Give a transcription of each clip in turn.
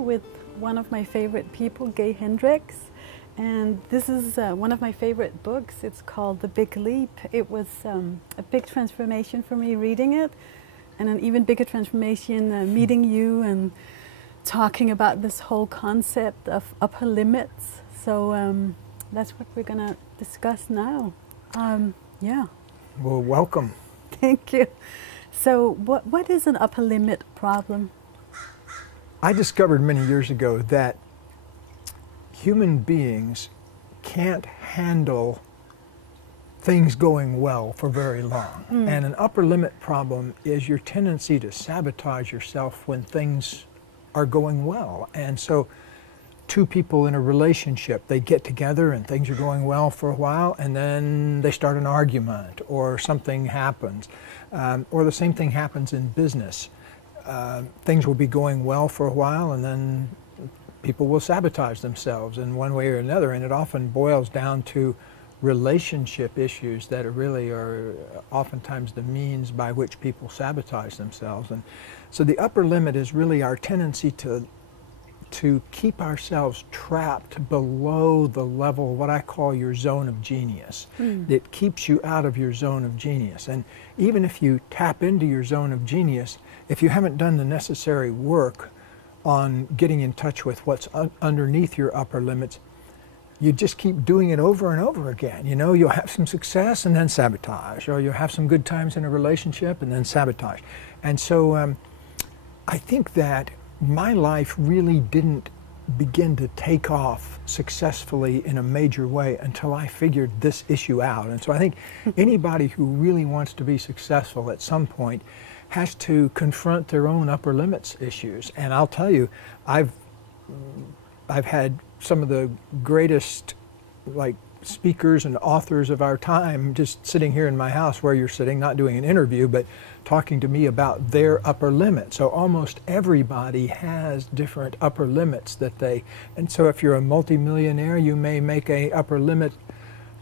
With one of my favorite people, Gay Hendricks, and this is one of my favorite books. It's called The Big Leap. It was a big transformation for me reading it, and an even bigger transformation meeting you and talking about this whole concept of upper limits. So that's what we're going to discuss now. Yeah. Well, welcome. Thank you. So what is an upper limit problem? I discovered many years ago that human beings can't handle things going well for very long. And an upper limit problem is your tendency to sabotage yourself when things are going well. And so two people in a relationship, they get together and things are going well for a while, and then they start an argument or something happens. Or the same thing happens in business. Things will be going well for a while, and then people will sabotage themselves in one way or another, and it often boils down to relationship issues that really are oftentimes the means by which people sabotage themselves. And so the upper limit is really our tendency to keep ourselves trapped below the level, what I call your zone of genius. That keeps you out of your zone of genius. And even if you tap into your zone of genius, if you haven't done the necessary work on getting in touch with what's underneath your upper limits, you just keep doing it over and over again. You know, you'll have some success and then sabotage, or you'll have some good times in a relationship and then sabotage. And so I think that my life really didn't begin to take off successfully in a major way until I figured this issue out. And so I think anybody who really wants to be successful at some point has to confront their own upper limits issues. And I'll tell you, I've had some of the greatest speakers and authors of our time just sitting here in my house where you're sitting, not doing an interview, but talking to me about their upper limit. So almost everybody has different upper limits and so if you're a multimillionaire, you may make a upper limit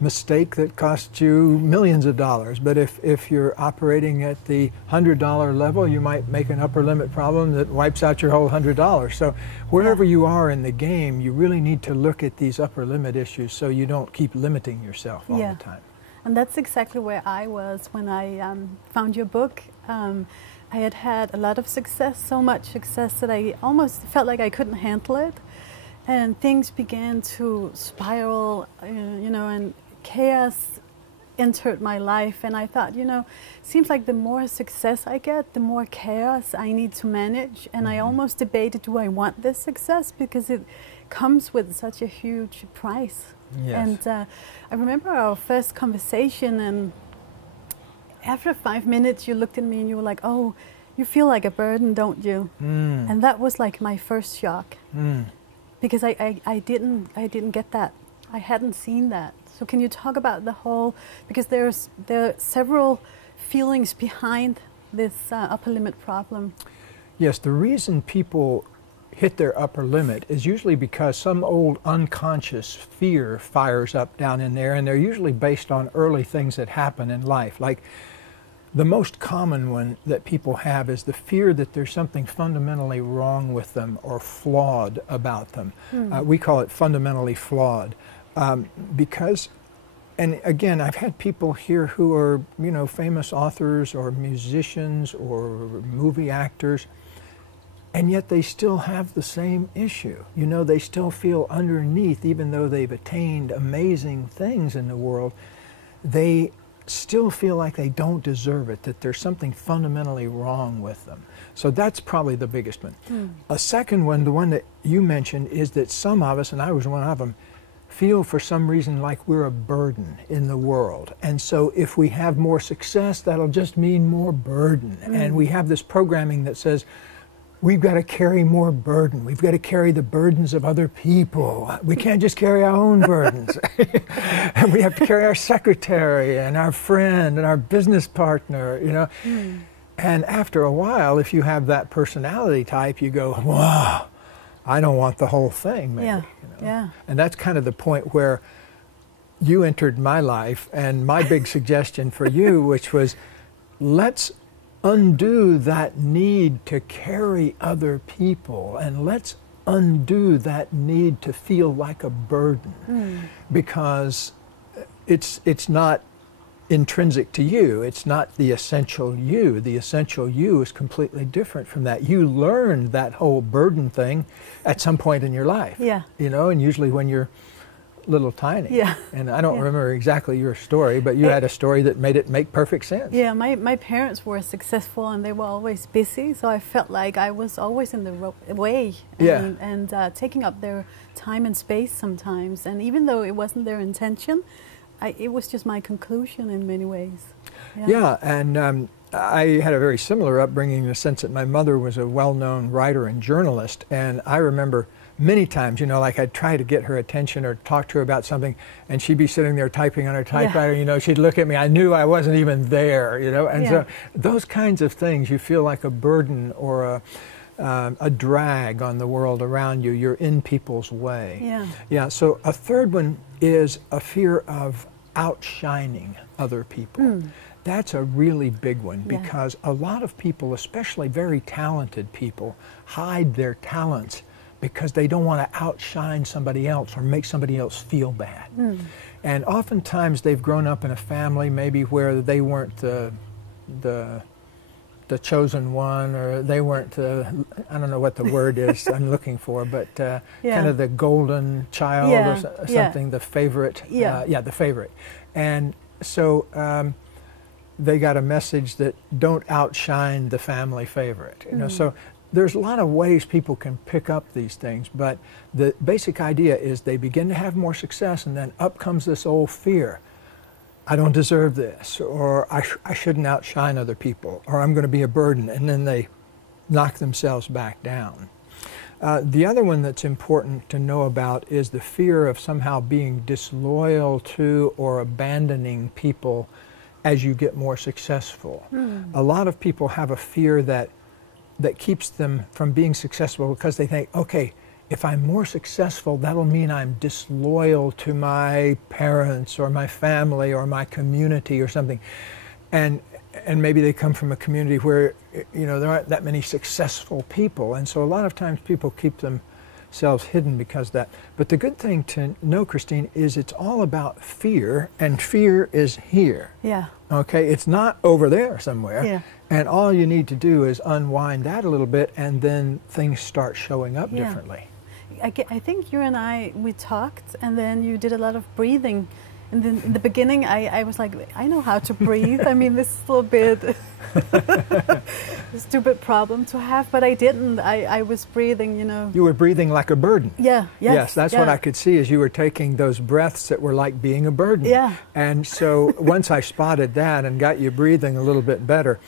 mistake that costs you millions of dollars. But if you're operating at the $100 level, you might make an upper limit problem that wipes out your whole $100. So wherever you are in the game, you really need to look at these upper limit issues so you don't keep limiting yourself all the time. And that's exactly where I was when I found your book. I had a lot of success, so much success that I almost felt like I couldn't handle it. And things began to spiral, you know, and chaos entered my life. And I thought, you know, seems like the more success I get, the more chaos I need to manage. And I almost debated, do I want this success? Because it comes with such a huge price. Yes. And I remember our first conversation, and after 5 minutes you looked at me and you were like, oh, you feel like a burden, don't you? And that was like my first shock. Because I didn't get that. I hadn't seen that. So can you talk about the whole, because there are several feelings behind this upper limit problem. Yes, the reason people hit their upper limit is usually because some old unconscious fear fires up down in there, and they're usually based on early things that happen in life. Like the most common one that people have is the fear that there's something fundamentally wrong with them or flawed about them. We call it fundamentally flawed because, and again, I've had people here who are, you know, famous authors or musicians or movie actors, and yet they still have the same issue. You know, they still feel underneath, even though they've attained amazing things in the world, they still feel like they don't deserve it, that there's something fundamentally wrong with them. So that's probably the biggest one. A second one, the one that you mentioned, is that some of us, and I was one of them, feel for some reason like we're a burden in the world. And so if we have more success, that'll just mean more burden. And we have this programming that says, we've got to carry more burden. We've got to carry the burdens of other people. We can't just carry our own burdens. And we have to carry our secretary and our friend and our business partner, you know. And after a while, if you have that personality type, you go, wow, I don't want the whole thing, maybe. Yeah. You know? And that's kind of the point where you entered my life, and my big suggestion for you, which was, let's undo that need to carry other people, and let's undo that need to feel like a burden, because it's not intrinsic to you. It's not the essential you. The essential you is completely different from that. You learned that whole burden thing at some point in your life. Yeah. You know, and usually when you're little tiny. Yeah. And I don't remember exactly your story, but you had a story that made it make perfect sense. Yeah, my parents were successful and they were always busy, so I felt like I was always in the way and taking up their time and space sometimes. And even though it wasn't their intention, it was just my conclusion in many ways. Yeah, and I had a very similar upbringing in the sense that my mother was a well-known writer and journalist, and I remember many times, you know, like I'd try to get her attention or talk to her about something, and she'd be sitting there typing on her typewriter, you know, she'd look at me, I knew I wasn't even there, you know, and so those kinds of things, you feel like a burden or a drag on the world around you, you're in people's way. Yeah, so a third one is a fear of outshining other people. That's a really big one because a lot of people, especially very talented people, hide their talents because they don't want to outshine somebody else or make somebody else feel bad. And oftentimes they've grown up in a family maybe where they weren't the chosen one, or they weren't I don't know what the word is I'm looking for, but kind of the golden child or something, the favorite. The favorite. And so they got a message that don't outshine the family favorite. You know, so there's a lot of ways people can pick up these things, but the basic idea is they begin to have more success, and then up comes this old fear. I don't deserve this, or I shouldn't outshine other people, or I'm going to be a burden, and then they knock themselves back down. The other one that's important to know about is the fear of somehow being disloyal to or abandoning people as you get more successful. A lot of people have a fear that keeps them from being successful because they think, okay, if I'm more successful, that'll mean I'm disloyal to my parents or my family or my community or something. And maybe they come from a community where, you know, there aren't that many successful people. And so a lot of times people keep themselves hidden because of that. But the good thing to know, Christine, is it's all about fear, and fear is here. Okay, it's not over there somewhere. And all you need to do is unwind that a little bit, and then things start showing up differently. I think you and we talked, and then you did a lot of breathing. And then in the beginning, I was like, I know how to breathe. I mean, this is a little bit a stupid problem to have, but I didn't. I was breathing, you know. You were breathing like a burden. Yes, that's what I could see, is you were taking those breaths that were like being a burden. And so once I spotted that and got you breathing a little bit better,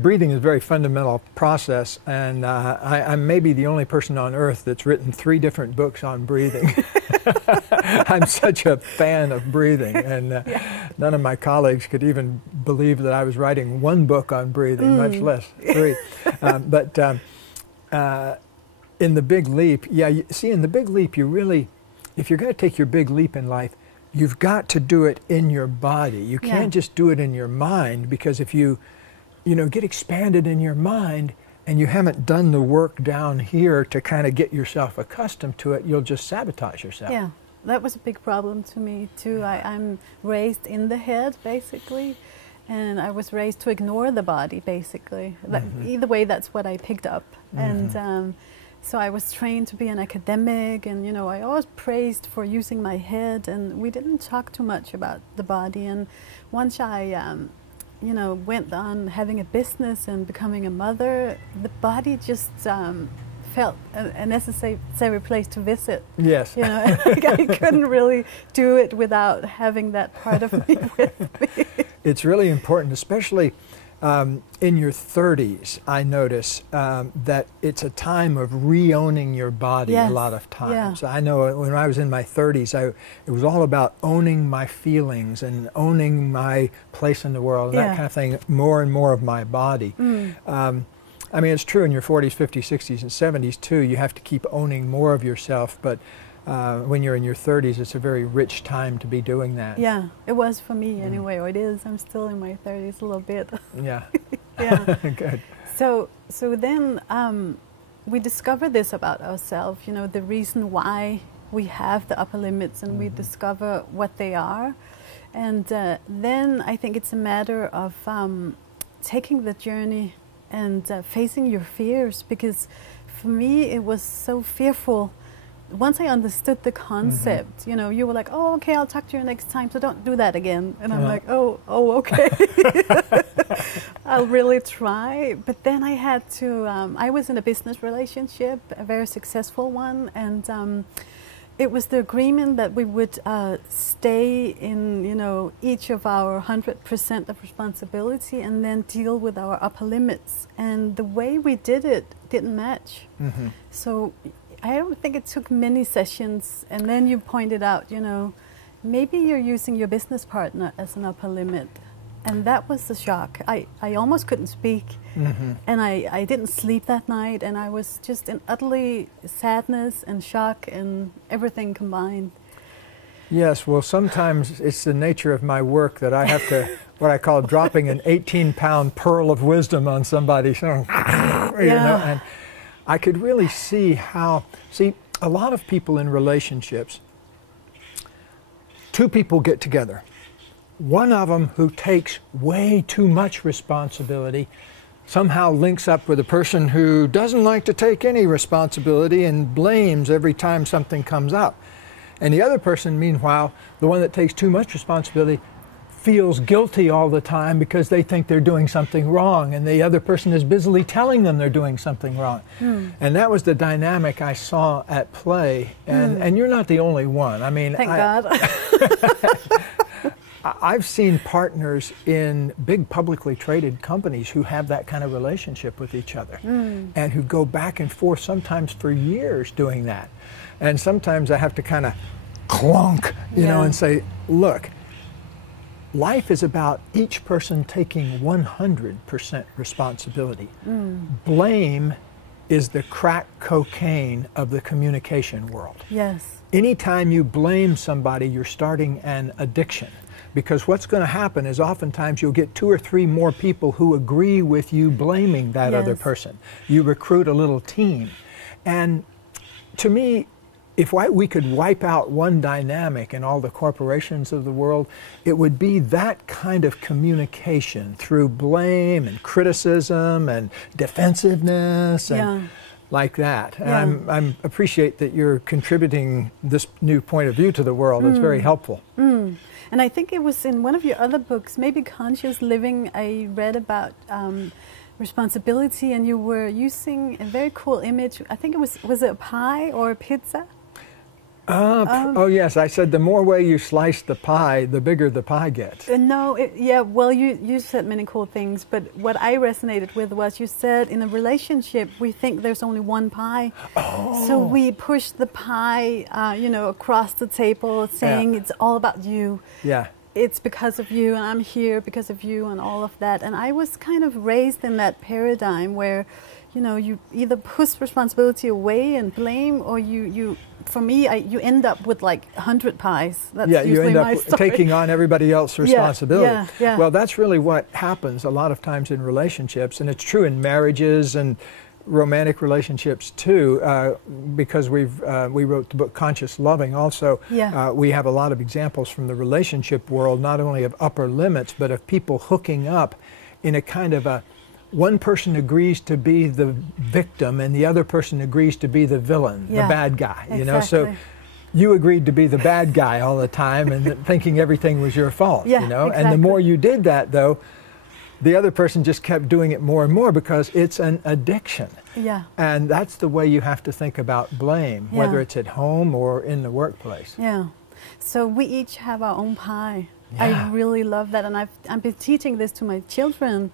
breathing is a very fundamental process, and I'm maybe the only person on earth that's written 3 different books on breathing. I'm such a fan of breathing, and none of my colleagues could even believe that I was writing 1 book on breathing, much less 3. But in the Big Leap, in the Big Leap, you really, if you're going to take your big leap in life, you've got to do it in your body. You can't just do it in your mind, because if you get expanded in your mind and you haven't done the work down here to kind of get yourself accustomed to it, you'll just sabotage yourself. Yeah, that was a big problem to me too. I'm raised in the head, basically, and I was raised to ignore the body, basically. Either way, that's what I picked up. And so I was trained to be an academic, and you know, I always praised for using my head, and we didn't talk too much about the body. And once I you know, went on having a business and becoming a mother, the body just felt a necessary place to visit. Yes. You know, I couldn't really do it without having that part of me with me. It's really important, especially In your 30s, I notice that it's a time of re-owning your body a lot of times. I know when I was in my 30s, it was all about owning my feelings and owning my place in the world and that kind of thing, more and more of my body. I mean, it's true in your 40s, 50s, 60s, and 70s too. You have to keep owning more of yourself, but when you're in your 30s, it's a very rich time to be doing that. Yeah, it was for me anyway, or it is. I'm still in my 30s a little bit. Yeah. Yeah. Good. So then we discover this about ourselves, you know, the reason why we have the upper limits, and we discover what they are. And then I think it's a matter of taking the journey and facing your fears, because for me it was so fearful. Once I understood the concept, you know, you were like, oh, okay, I'll talk to you next time, so don't do that again. And I'm like, oh, okay. I'll really try. But then I had to, I was in a business relationship, a very successful one, and it was the agreement that we would stay in, you know, each of our 100% of responsibility and then deal with our upper limits. And the way we did it didn't match. So I don't think it took many sessions, and then you pointed out, you know, maybe you're using your business partner as an upper limit. And that was the shock. I almost couldn't speak, and I didn't sleep that night, and I was just in utterly sadness and shock and everything combined. Yes, well, sometimes it's the nature of my work that I have to, what I call dropping an 18-pound pearl of wisdom on somebody. So, you know, and I could really see how, a lot of people in relationships, two people get together. One of them who takes way too much responsibility somehow links up with a person who doesn't like to take any responsibility and blames every time something comes up. And the other person, meanwhile, the one that takes too much responsibility, feels guilty all the time because they think they're doing something wrong, and the other person is busily telling them they're doing something wrong. And that was the dynamic I saw at play, and you're not the only one. I mean, thank God. I've seen partners in big publicly traded companies who have that kind of relationship with each other, and who go back and forth sometimes for years doing that. And sometimes I have to kind of clunk, you know, and say, look, life is about each person taking 100% responsibility. Blame is the crack cocaine of the communication world. Yes. Anytime you blame somebody, you're starting an addiction. Because what's going to happen is oftentimes you'll get 2 or 3 more people who agree with you blaming that other person. You recruit a little team. And to me, if we could wipe out one dynamic in all the corporations of the world, it would be that kind of communication through blame and criticism and defensiveness and like that. And I appreciate that you're contributing this new point of view to the world. It's very helpful. And I think it was in one of your other books, maybe Conscious Living, I read about responsibility, and you were using a very cool image. I think it was it a pie or a pizza? Oh yes, I said the more way you slice the pie, the bigger the pie gets. No, well, you said many cool things, but what I resonated with was you said in a relationship we think there's only one pie, so we push the pie, you know, across the table, saying it's all about you. It's because of you, and I'm here because of you, and all of that. And I was kind of raised in that paradigm where, you know, you either push responsibility away and blame, or for me, you end up with like 100 pies. That's you end up taking on everybody else's responsibility. Well, that's really what happens a lot of times in relationships, and it's true in marriages and romantic relationships too, because we wrote the book Conscious Loving also. We have a lot of examples from the relationship world, not only of upper limits, but of people hooking up in a kind of a, one person agrees to be the victim and the other person agrees to be the villain, the bad guy, you know. So you agreed to be the bad guy all the time and thinking everything was your fault, you know. And the more you did that, though, the other person just kept doing it more and more because it's an addiction. And that's the way you have to think about blame, whether it's at home or in the workplace. So we each have our own pie. I really love that, and I've been teaching this to my children.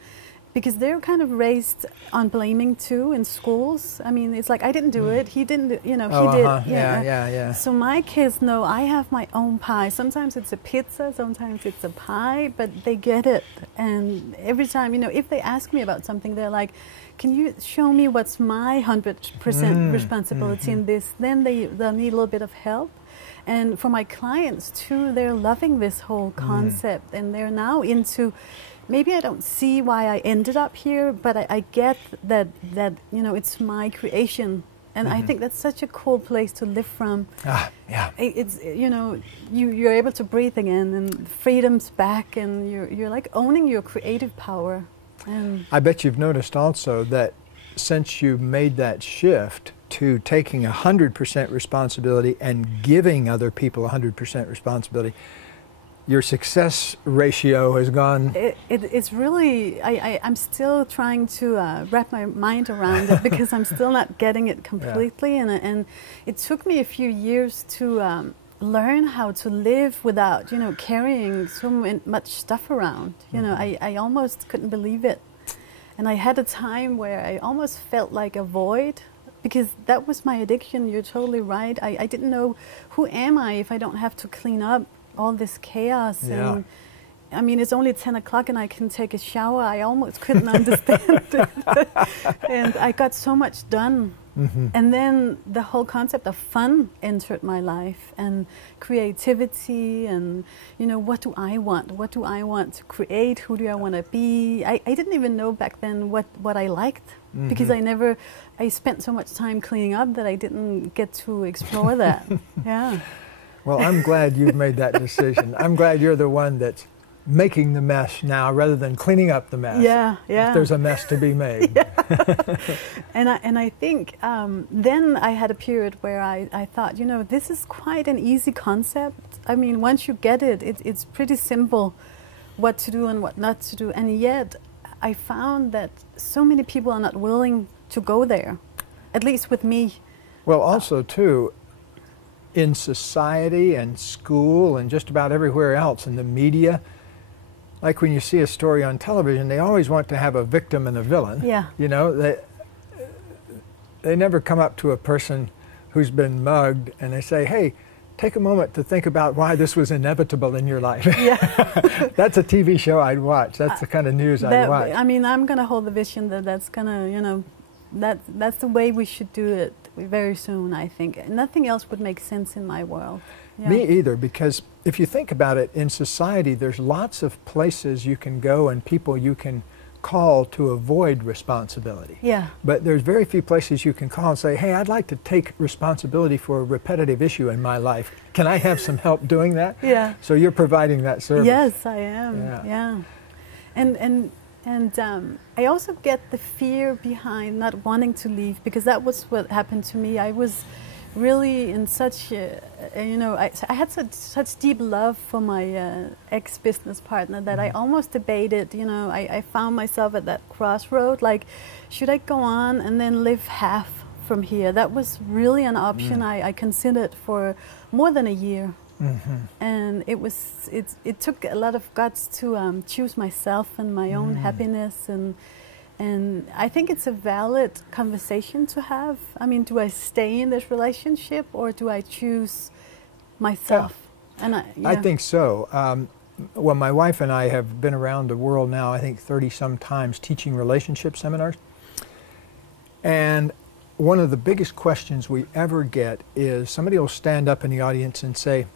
because they're kind of raised on blaming too in schools. I mean, it's like, I didn't do it, he didn't, you know, he did. Yeah. So my kids know I have my own pie. Sometimes it's a pizza, sometimes it's a pie, but they get it. And every time, you know, if they ask me about something, they're like, can you show me what's my 100% responsibility in this? Then they'll need a little bit of help. And for my clients too, they're loving this whole concept, and they're now into, maybe I don't see why I ended up here, but I get that you know, it's my creation, and I think that's such a cool place to live from. It's, you know, you're able to breathe again, and freedom's back, and you're like owning your creative power. And I bet you've noticed also that since you made that shift to taking 100% responsibility and giving other people 100% responsibility, your success ratio has gone. It's really, I'm still trying to wrap my mind around it, because I'm still not getting it completely. And it took me a few years to learn how to live without, you know, carrying so much stuff around. You know, I almost couldn't believe it. And I had a time where I almost felt like a void, because that was my addiction. You're totally right. I didn't know, who am I if I don't have to clean up all this chaos? And I mean, it's only 10 o'clock and I can take a shower. I almost couldn't understand it. And I got so much done. And then the whole concept of fun entered my life, and creativity, and, you know, what do I want? What do I want to create? Who do I want to be? I didn't even know back then what I liked, because I spent so much time cleaning up that I didn't get to explore that. Well, I'm glad you've made that decision. I'm glad you're the one that's making the mess now rather than cleaning up the mess. If there's a mess to be made. And I think then I had a period where I thought, you know, this is quite an easy concept. I mean, once you get it, it's pretty simple what to do and what not to do. And yet I found that so many people are not willing to go there, at least with me. Well, also too, in society and school and just about everywhere else in the media, like when you see a story on television, they always want to have a victim and a villain. You know, they never come up to a person who's been mugged and they say, hey, take a moment to think about why this was inevitable in your life. That's a TV show I'd watch. That's the kind of news I'd watch. I mean, I'm going to hold the vision that's going to, you know, that's the way we should do it very soon, I think. Nothing else would make sense in my world. Me either, because if you think about it, in society there's lots of places you can go and people you can call to avoid responsibility. But there's very few places you can call and say, hey, I'd like to take responsibility for a repetitive issue in my life. Can I have some help doing that? So you're providing that service. Yes, I am. And I also get the fear behind not wanting to leave, because that was what happened to me. I was really in such, you know, I had such deep love for my ex-business partner that I almost debated, you know, I found myself at that crossroad, like, should I go on and then live half from here? That was really an option I considered for more than a year. And it took a lot of guts to choose myself and my own happiness, and I think it's a valid conversation to have. I mean, do I stay in this relationship or do I choose myself? And I think so. Well, my wife and I have been around the world now, I think 30-some times, teaching relationship seminars. And one of the biggest questions we ever get is somebody will stand up in the audience and say,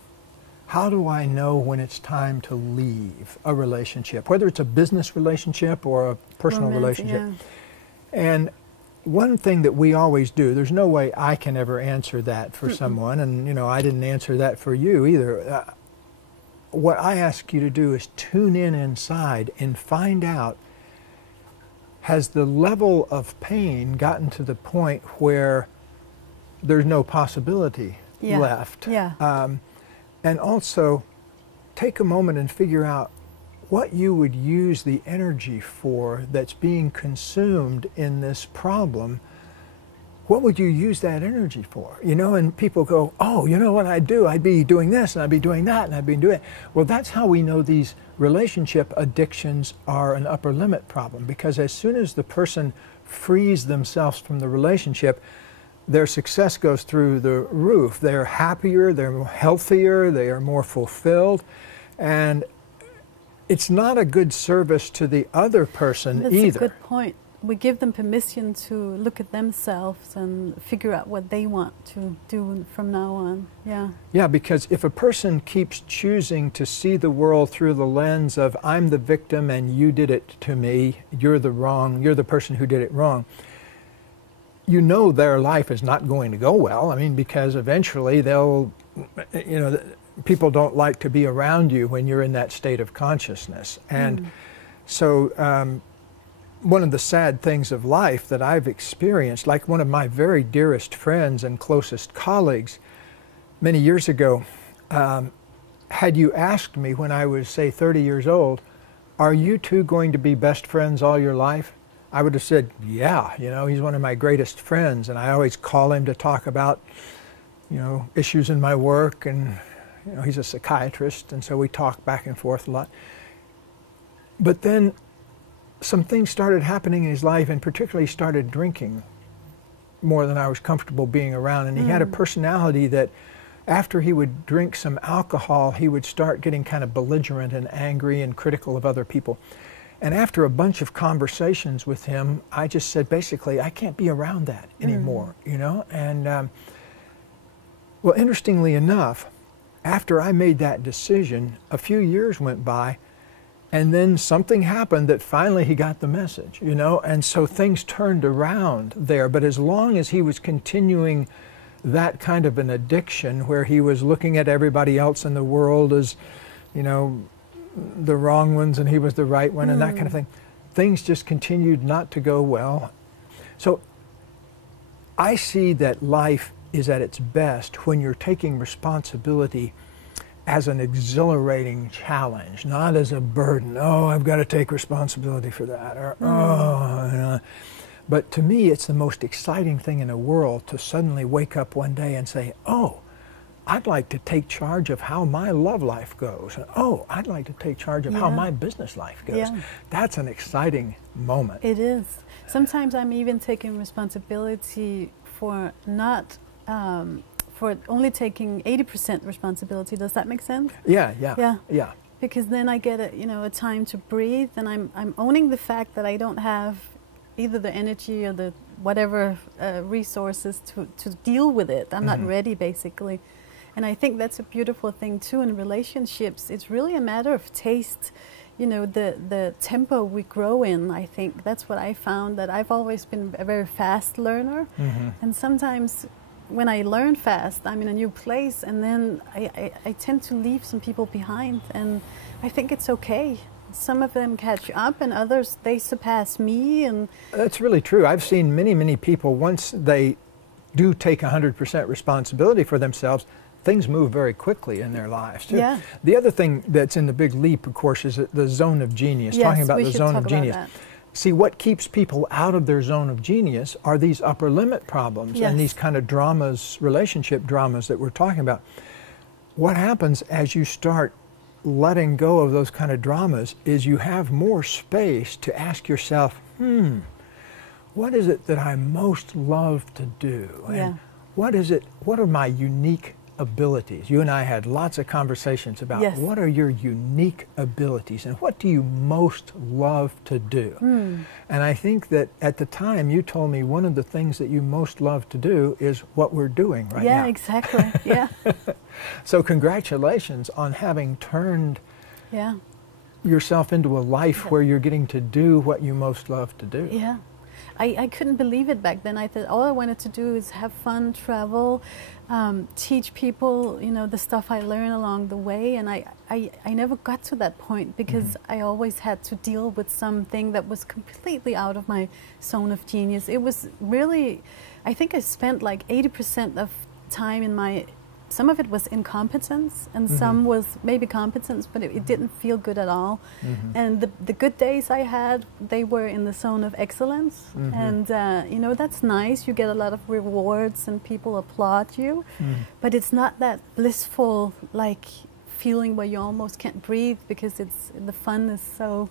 how do I know when it's time to leave a relationship, whether it's a business relationship or a personal relationship? And one thing that we always do, there's no way I can ever answer that for someone, and you know, I didn't answer that for you either. What I ask you to do is tune in inside and find out, has the level of pain gotten to the point where there's no possibility left? And also, take a moment and figure out what you would use the energy for that's being consumed in this problem what would you use that energy for? You know, and people go, oh, you know what I'd do? I'd be doing this, and I'd be doing that, and I'd be doing it. Well, that's how we know these relationship addictions are an upper limit problem, because as soon as the person frees themselves from the relationship, their success goes through the roof. They're happier, they're healthier, they are more fulfilled, and it's not a good service to the other person either. That's a good point. We give them permission to look at themselves and figure out what they want to do from now on. Yeah. Yeah, because if a person keeps choosing to see the world through the lens of I'm the victim and you did it to me, you're the person who did it wrong, you know their life is not going to go well. I mean, because eventually they'll, you know, people don't like to be around you when you're in that state of consciousness. And so one of the sad things of life that I've experienced, like one of my very dearest friends and closest colleagues many years ago, had you asked me when I was, say, 30 years old, are you two going to be best friends all your life? I would have said, yeah, you know, he's one of my greatest friends, and I always call him to talk about, you know, issues in my work, and, you know, he's a psychiatrist, and so we talk back and forth a lot. But then some things started happening in his life, and particularly he started drinking more than I was comfortable being around. And he had a personality that after he would drink some alcohol, he would start getting kind of belligerent and angry and critical of other people. And after a bunch of conversations with him, I just said, basically, I can't be around that anymore, you know? And, well, interestingly enough, after I made that decision, a few years went by, and then something happened that finally he got the message, you know, and so things turned around there. But as long as he was continuing that kind of an addiction where he was looking at everybody else in the world as, you know, the wrong ones and he was the right one and that kind of thing, things just continued not to go well. So I see that life is at its best when you're taking responsibility as an exhilarating challenge, not as a burden. Oh, I've got to take responsibility for that. Or, oh, you know. But to me, it's the most exciting thing in the world to suddenly wake up one day and say, oh, I'd like to take charge of how my love life goes. And, oh, I'd like to take charge of how my business life goes. Yeah. That's an exciting moment. It is. Sometimes I'm even taking responsibility for not for only taking 80% responsibility. Does that make sense? Yeah. Because then I get a time to breathe, and I'm owning the fact that I don't have either the energy or the whatever resources to deal with it. I'm not ready, basically. And I think that's a beautiful thing too in relationships. It's really a matter of taste, you know, the tempo we grow in. I think that's what I found, that I've always been a very fast learner, and sometimes when I learn fast, I'm in a new place, and then I tend to leave some people behind, and I think it's okay. Some of them catch up, and others, they surpass me. And that's really true. I've seen many people, once they do take 100% responsibility for themselves, things move very quickly in their lives too. Yeah. The other thing that's in the big leap, of course, is the zone of genius. Yes, talking about the zone of talk genius. about that. See, what keeps people out of their zone of genius are these upper limit problems and these kind of dramas, relationship dramas that we're talking about. What happens as you start letting go of those kind of dramas is you have more space to ask yourself, what is it that I most love to do? And what are my unique abilities? You and I had lots of conversations about what are your unique abilities and what do you most love to do? And I think that at the time you told me one of the things that you most love to do is what we're doing right now. Yeah, exactly. Yeah. So congratulations on having turned yourself into a life where you're getting to do what you most love to do. Yeah. I couldn't believe it back then. I thought all I wanted to do is have fun, travel, teach people, you know, the stuff I learned along the way. And I never got to that point because I always had to deal with something that was completely out of my zone of genius. It was really, I think I spent like 80% of time in my some of it was incompetence, and some was maybe competence, but it didn't feel good at all. And the good days I had, they were in the zone of excellence. And you know, that's nice. You get a lot of rewards and people applaud you, but it's not that blissful like feeling where you almost can't breathe because the fun is so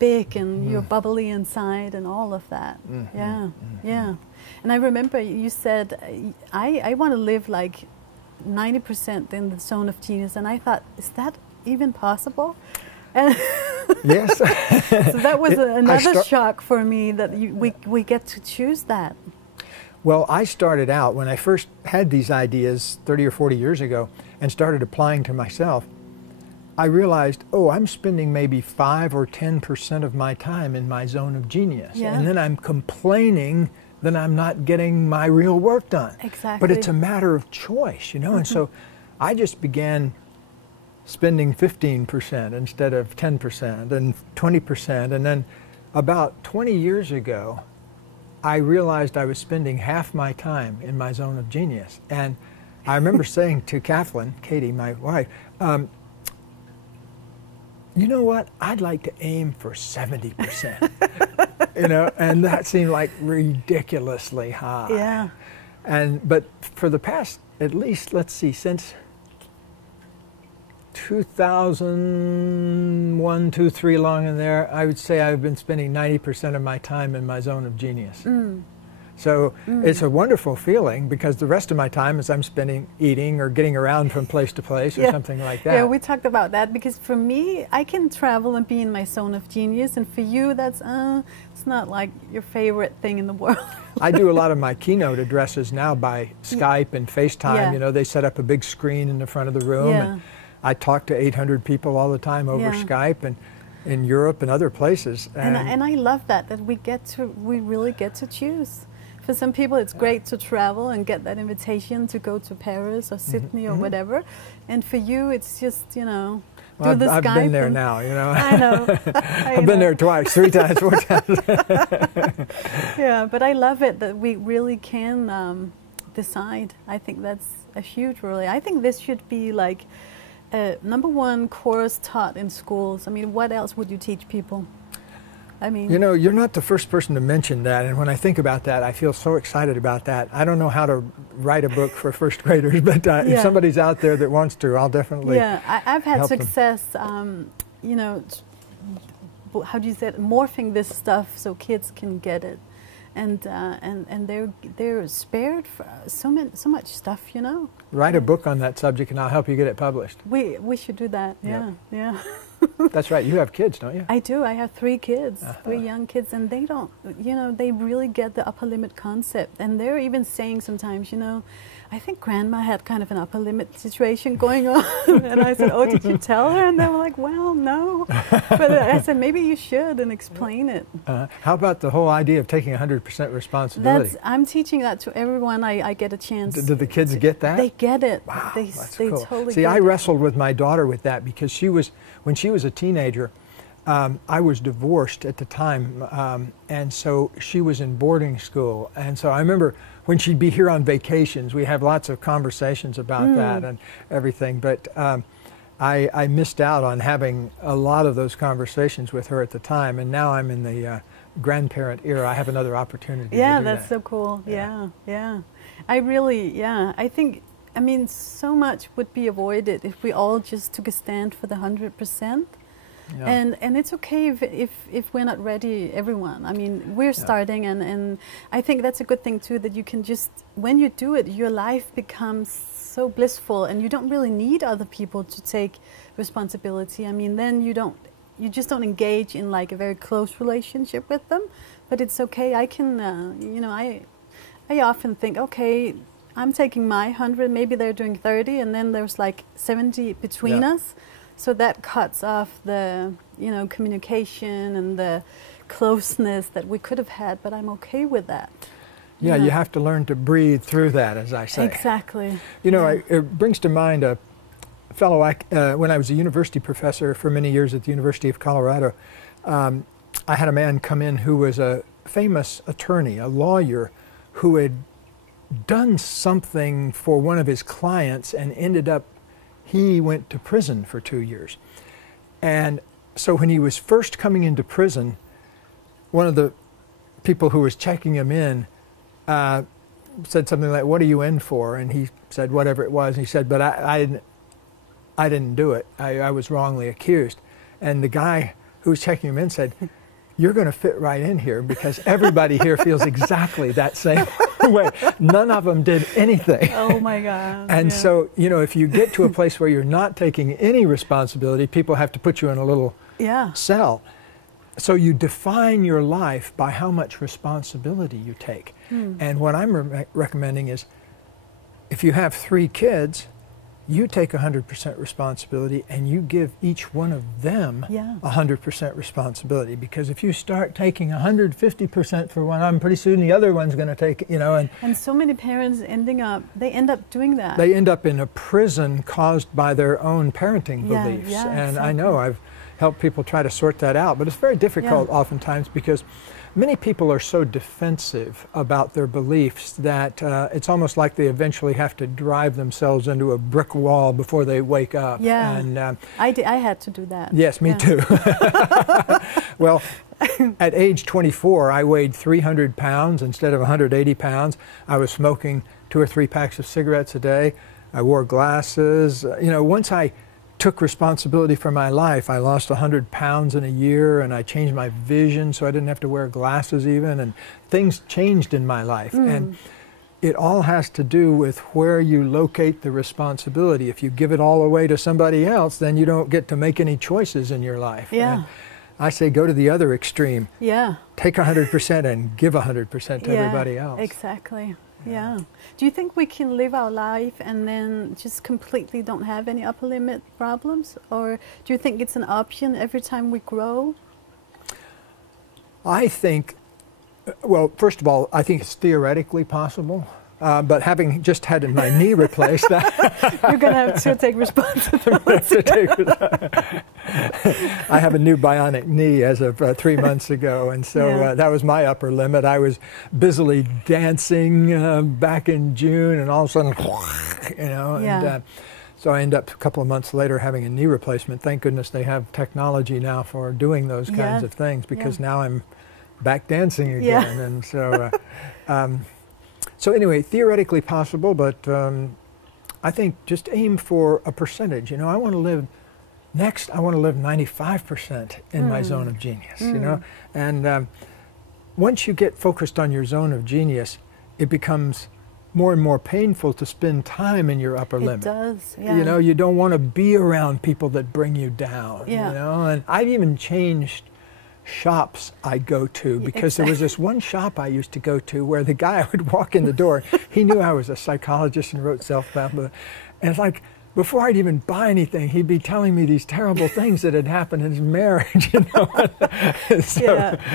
big and you're bubbly inside and all of that. Yeah. And I remember you said, I want to live like 90% in the zone of genius, and I thought, is that even possible? And yes. So that was another shock for me that we get to choose that. Well, I started out, when I first had these ideas 30 or 40 years ago and started applying to myself, I realized, oh, I'm spending maybe 5 or 10% of my time in my zone of genius. Yeah. And then I'm complaining that I'm not getting my real work done. Exactly. But it's a matter of choice, you know. And so I just began spending 15% instead of 10% and 20%. And then about 20 years ago, I realized I was spending half my time in my zone of genius. And I remember saying to Katie, my wife, you know what, I'd like to aim for 70%, you know, and that seemed like ridiculously high. Yeah. But for the past, at least, let's see, since 2001, 2, 3, along in there, I would say I've been spending 90% of my time in my zone of genius. So it's a wonderful feeling because the rest of my time is I'm spending eating or getting around from place to place or something like that. Yeah, we talked about that because for me, I can travel and be in my zone of genius, and for you, that's it's not like your favorite thing in the world. I do a lot of my keynote addresses now by Skype and FaceTime. You know, they set up a big screen in the front of the room, and I talk to 800 people all the time over Skype and in Europe and other places. And I love that we really get to choose. For some people, it's great to travel and get that invitation to go to Paris or Sydney or whatever. And for you, it's just, you know, well, do the Skype. I've been there now, you know. I know. I've been there twice, 3 times, 4 times. Yeah, but I love it that we really can decide. I think that's a huge role. I think this should be like #1 course taught in schools. I mean, what else would you teach people? I mean, you know, you're not the first person to mention that, and when I think about that, I feel so excited about that. I don't know how to write a book for first graders, but if somebody's out there that wants to, I'll definitely I've had help success, you know, how do you say it, morphing this stuff so kids can get it. And they're spared for so much stuff, you know. Write a book on that subject, and I'll help you get it published. We should do that. Yeah. That's right. You have kids, don't you? I do. I have 3 kids, 3 young kids, and they don't. You know, they really get the upper limit concept, and they're even saying sometimes, you know, I think Grandma had kind of an upper limit situation going on. And I said, oh, did you tell her? And they were like, well, no. But I said, maybe you should and explain it. How about the whole idea of taking 100% responsibility? I'm teaching that to everyone I get a chance. Do the kids get that? They get it. Wow, they cool. totally See, get I it. wrestled with my daughter with that because when she was a teenager, I was divorced at the time, and so she was in boarding school. And so I remember when she'd be here on vacations, we have lots of conversations about that and everything. But I missed out on having a lot of those conversations with her at the time. And now I'm in the grandparent era. I have another opportunity to do that. That's so cool. Yeah. I think, I mean, so much would be avoided if we all just took a stand for the 100%. Yeah. And it's okay if we're not ready, everyone. I mean, we're starting, and I think that's a good thing too, that you can just, when you do it, your life becomes so blissful, and you don't really need other people to take responsibility. I mean, then you just don't engage in like a very close relationship with them, but it's okay. I can, you know, I often think, okay, I'm taking my 100, maybe they're doing 30, and then there's like 70 between us. So that cuts off the, you know, communication and the closeness that we could have had, but I'm okay with that. Yeah, you have to learn to breathe through that, as I say. Exactly. You know, it brings to mind a fellow, when I was a university professor for many years at the University of Colorado, I had a man come in who was a famous attorney, a lawyer, who had done something for one of his clients and ended up, he went to prison for 2 years. And so when he was first coming into prison, one of the people who was checking him in said something like, "What are you in for?" And he said whatever it was. And he said, "But I didn't do it. I was wrongly accused." And the guy who was checking him in said, "You're going to fit right in here because everybody here feels exactly that same way. None of them did anything." Oh my God. And so, you know, if you get to a place where you're not taking any responsibility, people have to put you in a little cell. So you define your life by how much responsibility you take. And what I'm recommending is, if you have 3 kids, you take 100% responsibility and you give each one of them 100% responsibility. Because if you start taking 150% for one of them, pretty soon the other one's going to take, you know. And so many parents they end up doing that. They end up in a prison caused by their own parenting beliefs. And exactly. I know I've helped people try to sort that out, but it's very difficult oftentimes because many people are so defensive about their beliefs that it's almost like they eventually have to drive themselves into a brick wall before they wake up. Yeah, and I had to do that. Yes, me too. Well, at age 24, I weighed 300 pounds instead of 180 pounds. I was smoking 2 or 3 packs of cigarettes a day. I wore glasses. You know, once I took responsibility for my life, I lost 100 pounds in a year, and I changed my vision so I didn't have to wear glasses even, and things changed in my life. And it all has to do with where you locate the responsibility. If you give it all away to somebody else, then you don't get to make any choices in your life. And I say go to the other extreme. Take 100% and give 100% to everybody else. Exactly. Yeah. Do you think we can live our life and then just completely don't have any upper limit problems? Or do you think it's an option every time we grow? I think, well, first of all, I think it's theoretically possible. But having just had my knee replaced, you're going to have to take responsibility. I have a new bionic knee as of 3 months ago, and so that was my upper limit. I was busily dancing back in June, and all of a sudden, you know, and so I end up a couple of months later having a knee replacement. Thank goodness they have technology now for doing those kinds of things, because now I'm back dancing again, and so. So anyway, theoretically possible, but I think just aim for a percentage. You know, I want to live 95% in my zone of genius, you know. And once you get focused on your zone of genius, it becomes more and more painful to spend time in your upper limit. It does, You know, you don't want to be around people that bring you down, you know. And I've even changed shops I go to, because there was this one shop I used to go to where the guy would walk in the door, he knew I was a psychologist and wrote self-help, and it's like before I'd even buy anything, he'd be telling me these terrible things that had happened in his marriage, you know.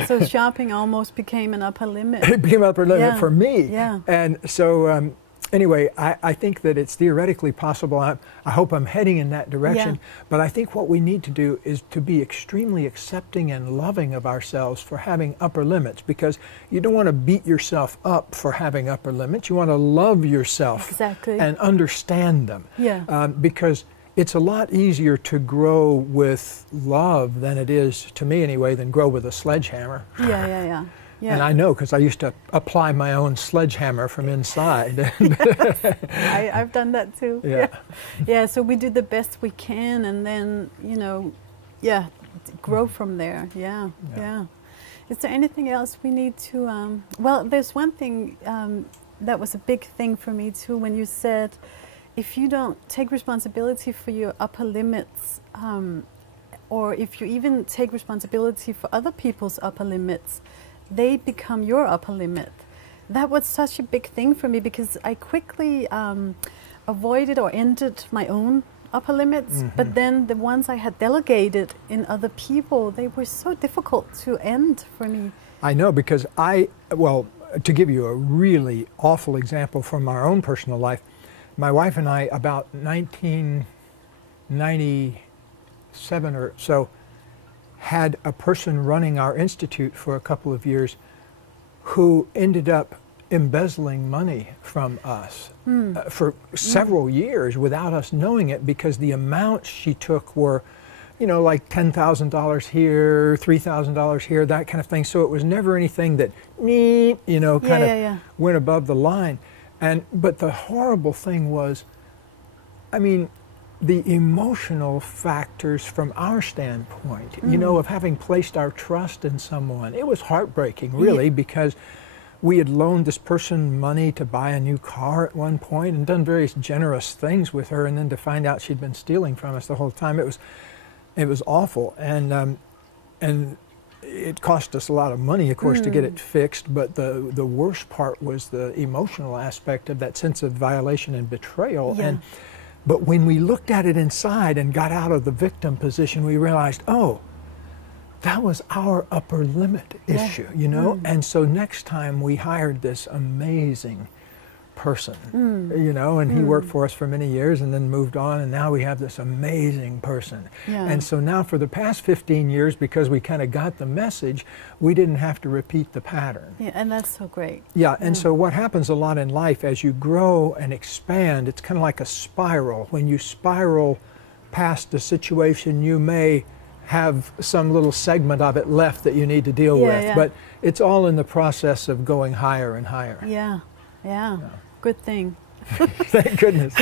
So shopping almost became an upper limit. It became an upper limit for me. And so anyway, I think that it's theoretically possible. I hope I'm heading in that direction. But I think what we need to do is to be extremely accepting and loving of ourselves for having upper limits, because you don't want to beat yourself up for having upper limits. You want to love yourself and understand them. Because it's a lot easier to grow with love than it is, to me anyway, than grow with a sledgehammer. And I know, because I used to apply my own sledgehammer from inside. I've done that too. So we do the best we can, and then, you know, grow from there. Is there anything else we need to, well, there's one thing that was a big thing for me too, when you said, if you don't take responsibility for your upper limits, or if you even take responsibility for other people's upper limits, they become your upper limit. That was such a big thing for me, because I quickly avoided or ended my own upper limits, but then the ones I had delegated in other people, they were so difficult to end for me. I know, because well, to give you a really awful example from our own personal life, my wife and I, about 1997 or so, had a person running our institute for a couple of years who ended up embezzling money from us for several years without us knowing it, because the amounts she took were, you know, like $10,000 here, $3,000 here, that kind of thing. So it was never anything that, you know, kind of went above the line. But the horrible thing was, I mean, the emotional factors from our standpoint, you know, of having placed our trust in someone. It was heartbreaking, really, because we had loaned this person money to buy a new car at one point and done various generous things with her, and then to find out she'd been stealing from us the whole time, it was awful. And it cost us a lot of money, of course, to get it fixed, but the worst part was the emotional aspect of that sense of violation and betrayal. But when we looked at it inside and got out of the victim position, we realized, oh, that was our upper limit issue, you know? And so next time we hired this amazing person, you know, and he worked for us for many years and then moved on, and now we have this amazing person. And so now for the past 15 years, because we kind of got the message, we didn't have to repeat the pattern. And that's so great. And so what happens a lot in life as you grow and expand, it's kind of like a spiral. When you spiral past a situation, you may have some little segment of it left that you need to deal with, but it's all in the process of going higher and higher. Good thing. Thank goodness.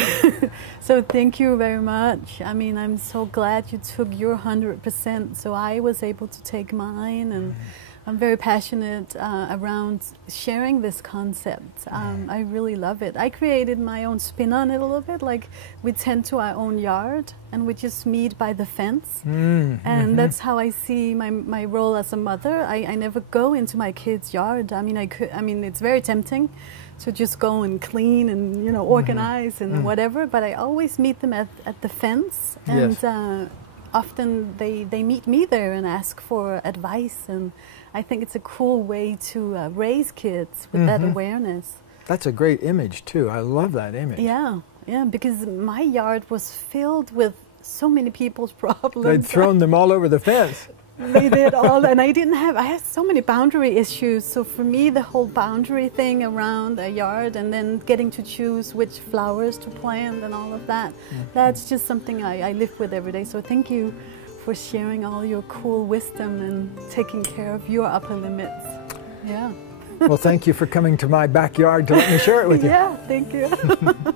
So thank you very much. I mean, I'm so glad you took your 100%, so I was able to take mine, and I'm very passionate around sharing this concept. I really love it. I created my own spin on it a little bit, like we tend to our own yard and we just meet by the fence. And that's how I see my role as a mother. I never go into my kids' yard. I mean, it's very tempting to just go and clean and, you know, organize and whatever, but I always meet them at the fence, and often they meet me there and ask for advice, and I think it's a cool way to raise kids with that awareness. That's a great image too. I love that image. Yeah, because my yard was filled with so many people's problems. They'd thrown them all over the fence. They did all, and I had so many boundary issues. So for me, the whole boundary thing around a yard, and then getting to choose which flowers to plant and all of that, that's just something I live with every day. So thank you for sharing all your cool wisdom and taking care of your upper limits. Well, thank you for coming to my backyard to let me share it with you. Thank you.